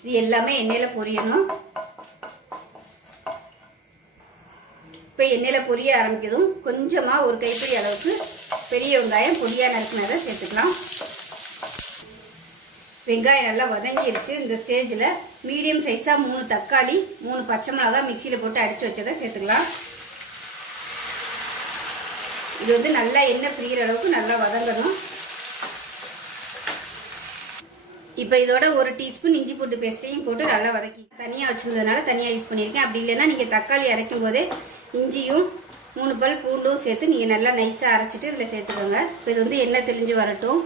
இது எல்லாமே எண்ணெயில் பொரியணும். இப்போ எண்ணெயில் பொரிய ஆரம்பிக்கதும். கொஞ்சமாக ஒரு கைப்பிடி அளவுக்கு பெரிய வெங்காயம் பொடியாக நறுக்கினதை சேர்த்துக்கலாம். வெங்காயம் நல்லா வதங்கிடுச்சு இந்த ஸ்டேஜில் மீடியம் சைஸாக மூணு தக்காளி மூணு பச்சை மிளகா மிக்சியில் போட்டு அடித்து வச்சதை சேர்த்துக்கலாம். இது வந்து நல்லா எண்ணெய் பிரிகிற அளவுக்கு நல்லா வதங்கணும். இப்போ இதோட ஒரு டீஸ்பூன் இஞ்சி பூண்டு பேஸ்ட்டையும் போட்டு நல்லா வதக்கி தனியாக வச்சுருந்ததுனால தனியாக யூஸ் பண்ணியிருக்கேன். அப்படி இல்லைன்னா நீங்கள் தக்காளி அரைக்கும் போதே இஞ்சியும் மூணு பல் பூண்டும் சேர்த்து நீங்கள் நல்லா நைஸாக அரைச்சிட்டு இதில் சேர்த்துக்கோங்க. இப்போ இது வந்து எண்ணெய் தெளிஞ்சு வரட்டும்.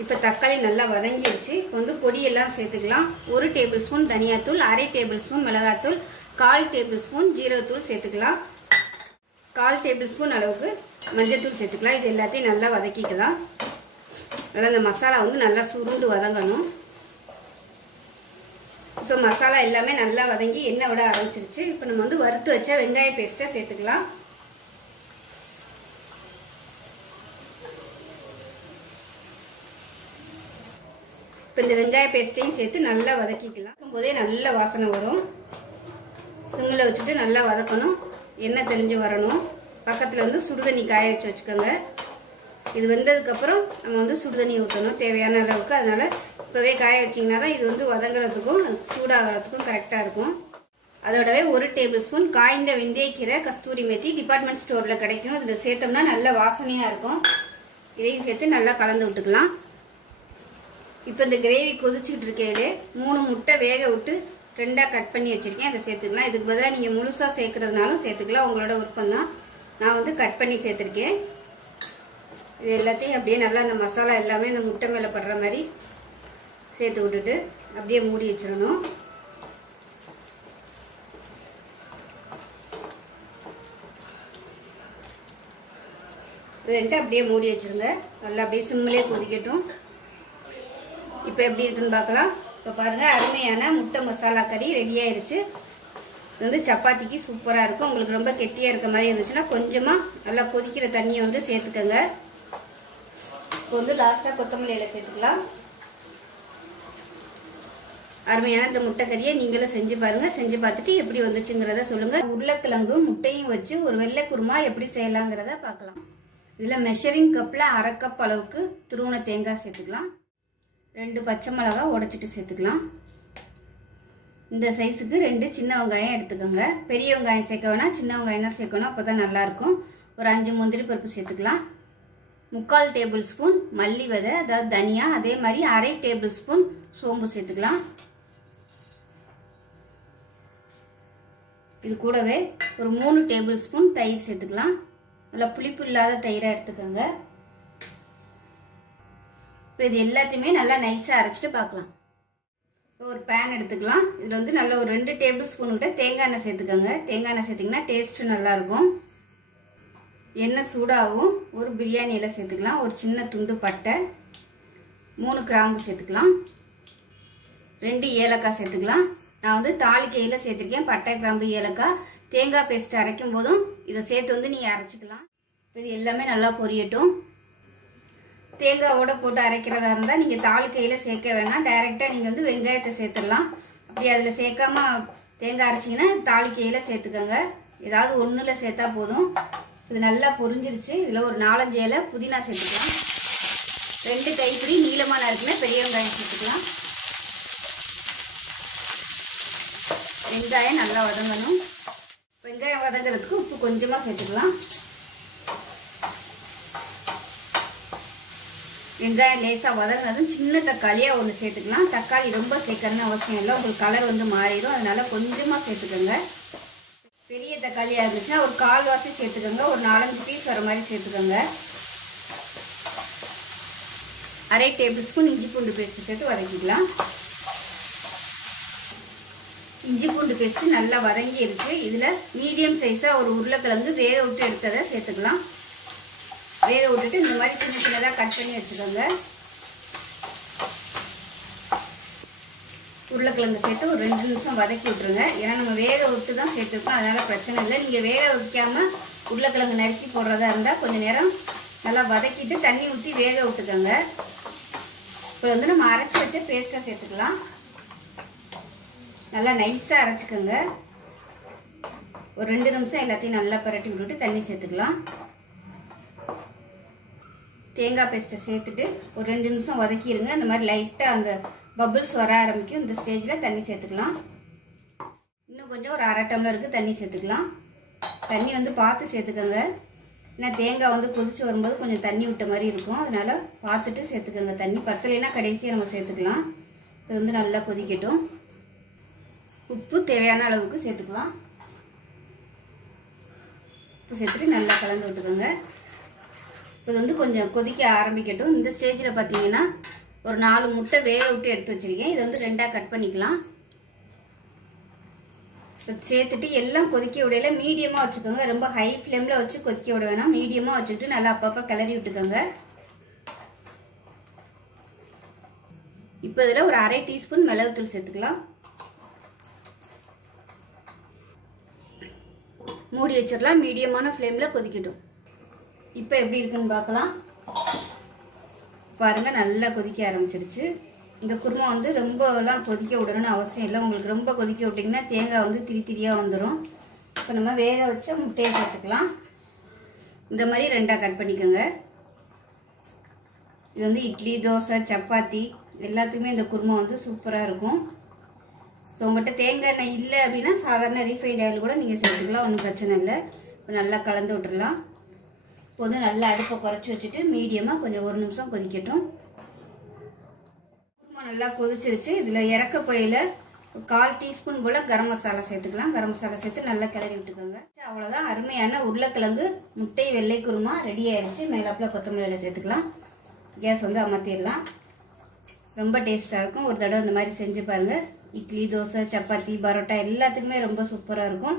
இப்போ தக்காளி நல்லா வதங்கிடுச்சு இப்போ வந்து பொடியெல்லாம் சேர்த்துக்கலாம். ஒரு டேபிள் ஸ்பூன் தனியாத்தூள் அரை டேபிள் ஸ்பூன் மிளகாத்தூள் கால் டேபிள் ஸ்பூன் ஜீரகத்தூள் சேர்த்துக்கலாம். கால் டேபிள் ஸ்பூன் அளவுக்கு மஞ்சத்தூள் சேர்த்துக்கலாம். இது எல்லாத்தையும் நல்லா வதக்கிக்கலாம். நல்லா இந்த மசாலா வந்து நல்லா சுருண்டு வதங்கணும். இப்போ மசாலா எல்லாமே நல்லா வதங்கி எண்ணெய் விட ஆரம்பிச்சிருச்சு இப்போ நம்ம வந்து வறுத்து வச்சா வெங்காய பேஸ்ட்டை சேர்த்துக்கலாம். இந்த வெங்காய பேஸ்ட்டையும் சேர்த்து நல்லா வதக்கிக்கலாம். போதே நல்ல வாசனை வரும். சிம்மில் வச்சுட்டு நல்லா வதக்கணும். எண்ணெய் தெளிஞ்சு வரணும். பக்கத்தில் வந்து சுடுதண்ணி காய வச்சு வச்சுக்கோங்க. இது வெந்ததுக்கப்புறம் நம்ம வந்து சுடுதண்ணி ஊற்றணும் தேவையான அளவுக்கு. அதனால் இப்போவே காய வச்சிங்கன்னா தான் இது வந்து வதங்குறதுக்கும் சூடாகிறதுக்கும் கரெக்டாக இருக்கும். அதோடவே ஒரு டேபிள் ஸ்பூன் காய்ந்த வெந்தயக்கீரை கஸ்தூரி மெத்தி டிபார்ட்மெண்ட் ஸ்டோரில் கிடைக்கும். இதில் சேர்த்தோம்னா நல்ல வாசனையாக இருக்கும். இதையும் சேர்த்து நல்லா கலந்து விட்டுக்கலாம். இப்போ இந்த கிரேவி கொதிச்சுட்டு இருக்கையிலே மூணு முட்டை வேக விட்டு ரெண்டாக கட் பண்ணி வச்சுருக்கேன். அதை சேர்த்துக்கலாம். இதுக்கு பதிலாக நீங்கள் முழுசாக சேர்க்குறதுனாலும் சேர்த்துக்கலாம். உங்களோட விருப்பம் தான் நான் வந்து கட் பண்ணி சேர்த்துருக்கேன். இது எல்லாத்தையும் அப்படியே நல்லா இந்த மசாலா எல்லாமே இந்த முட்டை மேலே படுற மாதிரி சேர்த்து விட்டுட்டு அப்படியே மூடி வச்சிடணும். ரெண்டு அப்படியே மூடி வச்சுருங்க. நல்லா அப்படியே சிம்மிலே கொதிக்கட்டும். இப்போ எப்படி இருக்குன்னு பார்க்கலாம். இப்போ பாருங்கள் அருமையான முட்டை மசாலா கறி ரெடி ஆயிடுச்சு இது வந்து சப்பாத்திக்கு சூப்பராக இருக்கும். உங்களுக்கு ரொம்ப கெட்டியாக இருக்க மாதிரி இருந்துச்சுன்னா கொஞ்சமாக நல்லா கொதிக்கிற தண்ணியை வந்து சேர்த்துக்கோங்க. இப்போ வந்து லாஸ்ட்டாக கொத்தமல்லியில் சேர்த்துக்கலாம். அருமையான இந்த முட்டை கறியை நீங்களும் செஞ்சு பாருங்க. செஞ்சு பார்த்துட்டு எப்படி வந்துச்சுங்கிறத சொல்லுங்கள் உருளைக்கிழங்கு முட்டையும் வச்சு ஒரு வெள்ளை குருமா எப்படி செய்யலாங்கிறத பார்க்கலாம். இதில் மெஷரிங் கப்பில் அரை கப் அளவுக்கு துருவன தேங்காய் சேர்த்துக்கலாம். ரெண்டு பச்சை மிளகா உடச்சிட்டு சேர்த்துக்கலாம். இந்த சைஸுக்கு ரெண்டு சின்ன வெங்காயம் எடுத்துக்கோங்க. பெரிய வெங்காயம் சேர்க்க வேணாம் சின்ன வெங்காயம் தான் சேர்க்கணும் அப்போ தான் நல்லாயிருக்கும் ஒரு அஞ்சு முந்திரி பருப்பு சேர்த்துக்கலாம். முக்கால் டேபிள் ஸ்பூன் மல்லி விதை அதாவது தனியா அதே மாதிரி அரை டேபிள் ஸ்பூன் சோம்பு சேர்த்துக்கலாம். இது கூடவே ஒரு மூணு டேபிள் ஸ்பூன் தயிர் சேர்த்துக்கலாம். நல்லா புளிப்பு இல்லாத தயிராக எடுத்துக்கோங்க. இப்போ இது எல்லாத்தையுமே நல்லா நைஸாக அரைச்சிட்டு பார்க்கலாம் இப்போ ஒரு பேன் எடுத்துக்கலாம். இதில் வந்து நல்ல ஒரு ரெண்டு டேபிள் ஸ்பூன் கிட்ட தேங்காய் எண்ணெய் சேர்த்துக்கோங்க. தேங்காய் எண்ணெய் சேர்த்திங்கன்னா டேஸ்ட்டு நல்லாயிருக்கும். எண்ணெய் சூடாகும். ஒரு பிரியாணி இலை சேர்த்துக்கலாம். ஒரு சின்ன துண்டு பட்டை. மூணு கிராம்பு சேர்த்துக்கலாம். ரெண்டு ஏலக்காய் சேர்த்துக்கலாம். நான் வந்து தாளிக்கையில் சேர்த்துருக்கேன். பட்டை கிராம்பு ஏலக்காய். தேங்காய் பேஸ்ட் அரைக்கும் போதும் இதை சேர்த்து வந்து நீங்கள் அரைச்சிக்கலாம். இது எல்லாமே நல்லா பொரியட்டும். தேங்காவோட போட்டு அரைக்கிறதா இருந்தால் நீங்கள் தாளிக்கையில் சேர்க்க வேணாம். டைரெக்டாக நீங்கள் வந்து வெங்காயத்தை சேர்த்துடலாம். அப்படி அதில் சேர்க்காம தேங்காய் அரைச்சிங்கன்னா தாளிக்கையில் சேர்த்துக்கோங்க. ஏதாவது ஒன்றில் சேர்த்தா போதும். இது நல்லா பொரிஞ்சிருச்சு. இதில் ஒரு நாலஞ்சு இலை புதினா சேர்த்துக்கலாம். ரெண்டு கைப்பிடி நீளமான இருக்குன்னா பெரிய வெங்காயம் சேர்த்துக்கலாம். வெங்காயம் நல்லா வதங்கணும். வெங்காயம் வதங்குறதுக்கு உப்பு கொஞ்சமாக சேர்த்துக்கலாம். வெங்காயம் லேசாக வதங்கினதும் சின்ன தக்காளியாக ஒன்று சேர்த்துக்கலாம். தக்காளி ரொம்ப சேர்க்கணும்னு அவசியம் இல்லை. உங்களுக்கு கலர் வந்து மாறிடும். அதனால் கொஞ்சமாக சேர்த்துக்கோங்க. பெரிய தக்காளியாக இருந்துச்சுன்னா ஒரு கால்வாசி சேர்த்துக்கோங்க. ஒரு நாலஞ்சு பீஸ் வர மாதிரி சேர்த்துக்கோங்க. அரை டேபிள் ஸ்பூன் இஞ்சி பூண்டு பேஸ்ட்டு சேர்த்து வதக்கிக்கலாம். இஞ்சி பூண்டு பேஸ்ட்டு நல்லா வதங்கிருச்சு. இதில் மீடியம் சைஸாக ஒரு உருளைக்கிழங்கு வேக விட்டு எடுத்ததை சேர்த்துக்கலாம். வேக விட்டுட்டு இந்த மாதிரி சின்ன சின்னதாக கட் பண்ணி வச்சுக்கோங்க. உருளைக்கிழங்கு சேர்த்து ஒரு ரெண்டு நிமிஷம் வதக்கி விட்ருங்க ஏன்னா நம்ம வேக விட்டு தான் சேர்த்துருக்கோம். அதனால் பிரச்சனை இல்லை. நீங்கள் வேக வைக்காமல் உருளைக்கிழங்கு நறுக்கி போடுறதா இருந்தால் கொஞ்சம் நேரம் நல்லா வதக்கிட்டு தண்ணி ஊற்றி வேக விட்டுக்கோங்க. இப்போ வந்து நம்ம அரைச்சி வச்ச பேஸ்ட்டாக சேர்த்துக்கலாம். நல்லா நைஸாக அரைச்சிக்கோங்க. ஒரு ரெண்டு நிமிஷம் எல்லாத்தையும் நல்லா பரட்டி விட்டுட்டு தண்ணி சேர்த்துக்கலாம். தேங்காய் பேஸ்ட்டை சேர்த்துட்டு ஒரு ரெண்டு நிமிஷம் வதக்கிடுங்க. அந்த மாதிரி லைட்டாக அந்த பபுள்ஸ் வர ஆரம்பிக்கும். இந்த ஸ்டேஜில் தண்ணி சேர்த்துக்கலாம். இன்னும் கொஞ்சம் ஒரு அரை டம்ளருக்கு தண்ணி சேர்த்துக்கலாம். தண்ணி வந்து பார்த்து சேர்த்துக்கோங்க. ஏன்னா தேங்காய் வந்து கொதிச்சு வரும்போது கொஞ்சம் தண்ணி விட்ட மாதிரி இருக்கும். அதனால பார்த்துட்டு சேர்த்துக்கோங்க. தண்ணி பத்தலைன்னா கடைசியாக நம்ம சேர்த்துக்கலாம். இது வந்து நல்லா கொதிக்கட்டும். உப்பு தேவையான அளவுக்கு சேர்த்துக்கலாம். உப்பு சேர்த்துட்டு நல்லா கலந்து விட்டுக்கோங்க. இது வந்து கொஞ்சம் கொதிக்க ஆரம்பிக்கட்டும். இந்த ஸ்டேஜில் பார்த்தீங்கன்னா ஒரு நாலு முட்டை வேக விட்டு எடுத்து வச்சிருக்கேன். இதை வந்து ரெண்டாக கட் பண்ணிக்கலாம். சேர்த்துட்டு எல்லாம் கொதிக்க விடையில மீடியமாக வச்சுக்கோங்க. ரொம்ப ஹை ஃப்ளேமில் வச்சு கொதிக்க விட வேணாம். மீடியமாக வச்சுட்டு நல்லா அப்பப்போ கிளறி விட்டுக்கோங்க. இப்போ இதில் ஒரு அரை டீஸ்பூன் மிளகுத்தூள் சேர்த்துக்கலாம். மூடி வச்சிடலாம். மீடியமான ஃப்ளேமில் கொதிக்கட்டும். இப்போ எப்படி இருக்குன்னு பார்க்கலாம். பாருங்க நல்லா கொதிக்க ஆரம்பிச்சிருச்சு. இந்த குருமா வந்து ரொம்பலாம் கொதிக்க விடணும்னு அவசியம் இல்லை. உங்களுக்கு ரொம்ப கொதிக்க விட்டிங்கன்னா தேங்காய் வந்து திரி திரியாக வந்துடும் இப்போ நம்ம வேக வச்ச முட்டையை சேர்த்துக்கலாம். இந்த மாதிரி ரெண்டாக கட் பண்ணிக்கோங்க. இது வந்து இட்லி தோசை சப்பாத்தி எல்லாத்துக்குமே இந்த குருமா வந்து சூப்பராக இருக்கும். ஸோ உங்கள்கிட்ட தேங்காய் எண்ணெய் இல்லை அப்படின்னா சாதாரண ரீஃபைண்ட் ஆயில் கூட நீங்கள் சேர்த்துக்கலாம். ஒன்றும் பிரச்சனை இல்லை. இப்போ நல்லா கலந்து விட்டுடலாம் இப்போ நல்லா அடுப்பை குறைச்சி வச்சுட்டு மீடியமாக கொஞ்சம் ஒரு நிமிஷம் கொதிக்கட்டும். குருமா நல்லா கொதிச்சிருச்சு. இதில் இறக்க போயில கால் டீஸ்பூன் போல் கரம் மசாலா சேர்த்துக்கலாம். கரம் மசாலா சேர்த்து நல்லா கிளறி விட்டுக்கோங்க. அவ்வளோதான் அருமையான உருளைக்கிழங்கு முட்டை வெள்ளை குருமா ரெடி ஆயிடுச்சு மேலாப்பில் கொத்தமல்லியில் சேர்த்துக்கலாம். கேஸ் வந்து அமர்த்திடலாம். ரொம்ப டேஸ்ட்டாக இருக்கும். ஒரு தடவை இந்த மாதிரி செஞ்சு பாருங்கள் இட்லி தோசை சப்பாத்தி பரோட்டா எல்லாத்துக்குமே ரொம்ப சூப்பராக இருக்கும்.